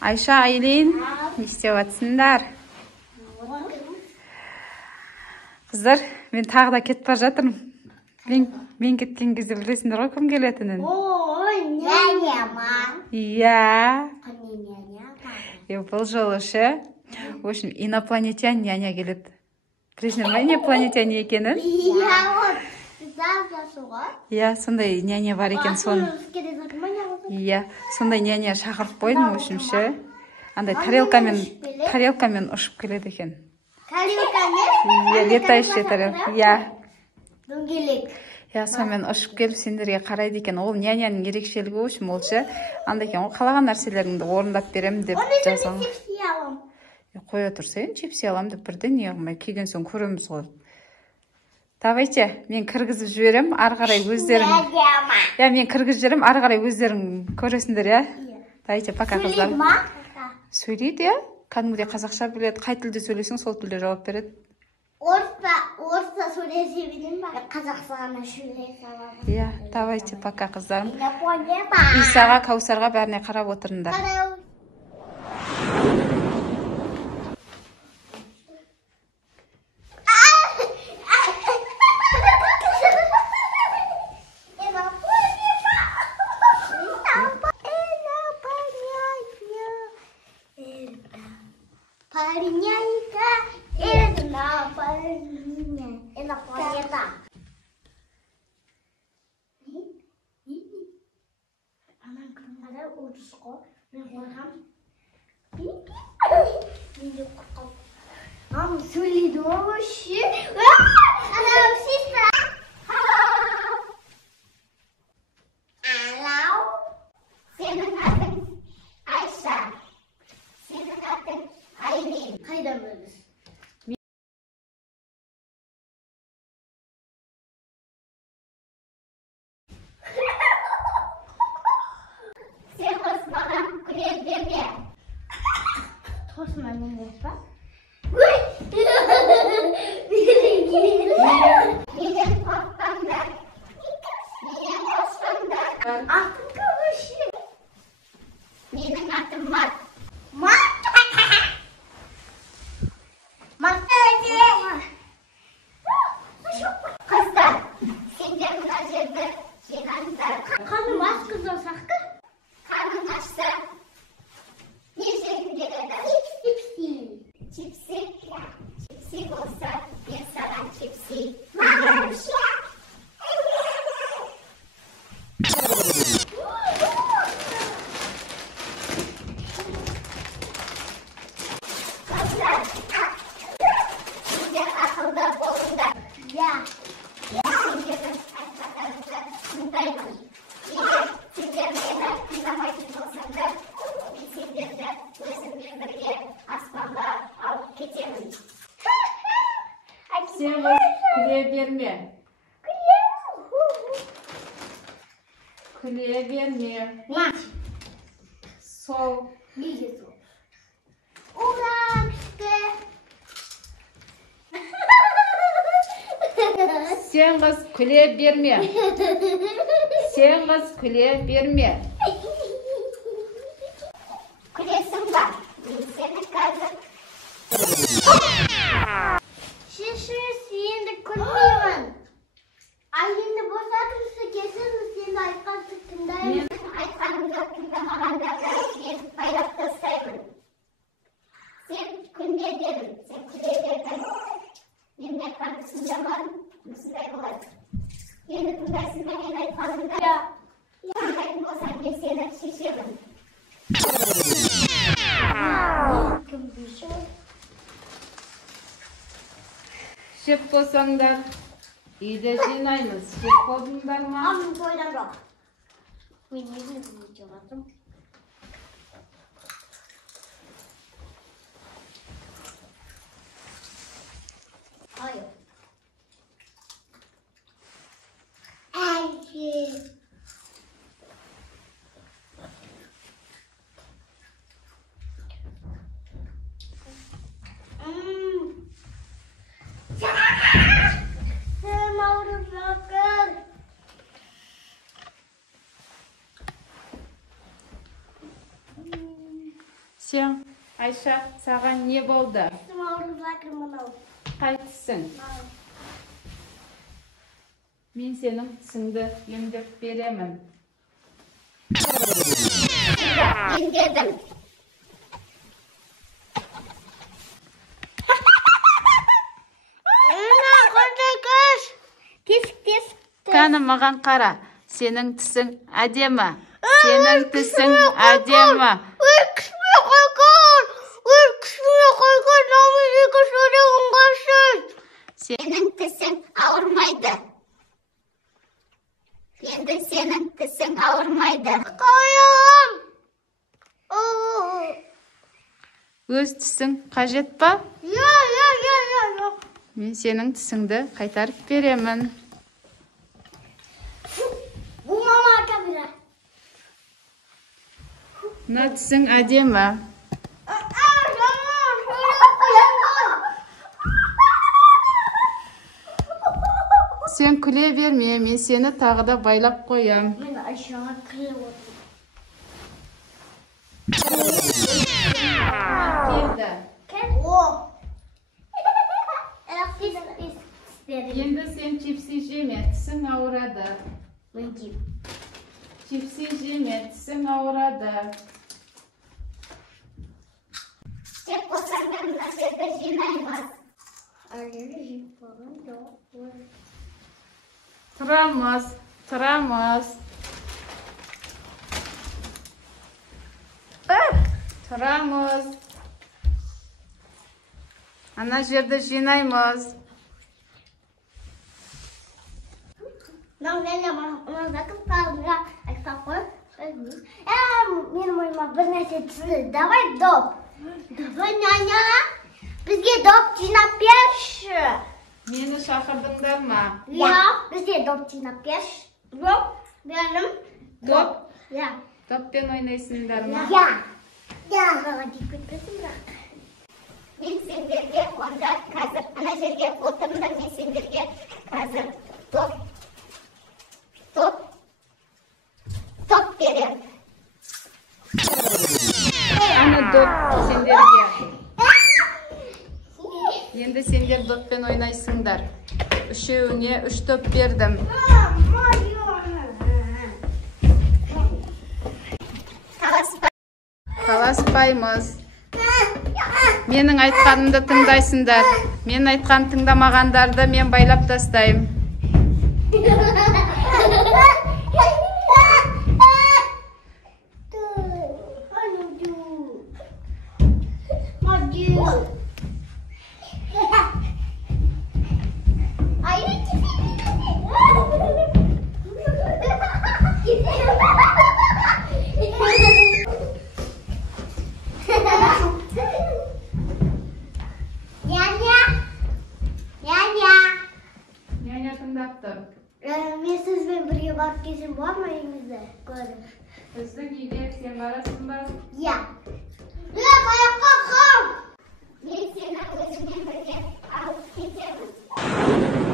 Айша, Айлин, не істеп жатсыңдар? Қыздар, мен тағы да кетіп бара жатырмын. Мен кеткен кезде білесіңдер ғой кім келетінін? Няня ма? Иә. Няня ма? Бұл жолы ше. В общем, инопланетян няня келеді. Білесіңдер ме инопланетян екенін? Иә, сондай няня бар екен соны. Иә, сондай няня шақырып қойдым, в общем ше. Андай тарелкамен ұшып келеді екен. Тарелкамен? Летающий тарелка. Иә. Дөңгелек. Иә, сонымен ұшып келіп сендерге қарайды екен. Ол няняның ерекшелігі, в общем, ол ше. Андай екен, қалаған нәрселеріңді орындап беремін деп жазған. Қоя тұрсайын, чипси алам деп бірден не қылмай келген соң көреміз ғой. Давайте, мен кіргізіп жіберем, ары қарай өздерің. Я, мен кіргізіп жіберем, ары қарай өздерің көресіңдер, я? Давайте, пока, қыздар. Сөйлейді, я? Кәдімгідей қазақша біледі, қай тілде сөйлесең, сол тілде жауап береді. Орысша сөйлесе білем ба? Қазақстанда сөйлесе аламын. Я, давайте, пока, қыздарым. Япония ба? Исаға, Каусарға бәріне қарап отырыңдар. Парняйка, это парня, это планета. Анан кырмада урушко, мен койгам. Мен де куркам. Ам сөйлейді вообще. Ана сестра. Алау. Сенің атың Айша. Сенің атың Айлин. Қайдан білдіңіз? Сен қосмаған күле берме. Тосма мен дес па? Неден қорқпаңдар. Неден қосқаңдар. Атың көбіші. Менің атым Мат. Мат? Қыздар, сендер мына жерді жинаңдар. Қаным аш қыздар саққа? Қаным ашса, не жегің келеді? Чипси. Чипси? Чипси болса, мен саған чипси. Сен күле берме. Күле берме. Сол. Неге сол? Ура, күшті. Сен қыз күле берме. Сен қыз күле берме. Күлесің ба? Мен сені қазір. Шешесі енді күлмеймін. Айлинді босатыңызды кесіңіз, сені айтқанды тыңдаймын. Мен айтқанымды тыңдамағандарға мен байлап тастаймын. Сен күлме дедім, сен күле бердің. Мен айтқанды тыңдамадым, осындай болады. Мені тыңдайсың ба, мен айтқанымда? Тыңдайтын болсаң, мен сені шешемін. Кім бейші? Шеп болсаңдар, үйде жинаймыз. Шеп болдыңдар ма? Амын тойдан жоқ. Мен несін білмейте жатырмын. Hayır. Elki. Sen ağrı bırakın. Sen, Ayşa, sağan ne oldu? Qaytısın? Men senin tısыңды emdep beremem. Dedim. Kani mаған qara. Senin tısың әдемі. Senin tısың әдемі. Senin tısın ağırmaydı. Енді senin tısın ağırmaydı. Kayam. Өз тісің қажет па? Yok. Мен сенің тісіңді қайтарып беремін. Bu mama atabilir. Мына тісің әдемі. Sen күле берме, мен сені тағы да байлап қоям. Ben aşağı kırıyorum. Келді. O. Pis. Енді сен чипси жеме, тісің ауырады. Мынтип. Чипси жеме, тісің ауырады. Hep o sanırım nasıl da жинаймыз. Тұрамыз. Тұрамыз. Ана жерді жинаймыз. Нам закып қалдыра айтпақпы. Менің ойыма бір нәрсе түсті. Давай доп. Давай, няня. Бізге доп жинап берші. Мені шақырдыңдар ма? Я, бізге доп жинап берші. Доп, бердім. Доп? Я. Доппен ойнайсыңдар ма? Я. Бала дейіп кетпесін бірақ. Мен сендерге онда қазір ана жерге отырмын, мен сендерге қазір топ берем. Ана доп сендерге. Енді сендер доппен ойнайсыңдар. Үшеуіңе 3 доп бердім. Таласпаймыз. Менің айтқанымды тыңдайсыңдар. Мен айтқан тыңдамағандарды мен байлап тастайым. Няня тыңдап тұр. Мен сізбен бірге барып келсем бар ма үйіңізді көріп? Біздің үйге сен барасың ба? Я. Аяққа қам! Мен сені өзіммен бірге алып кетемін.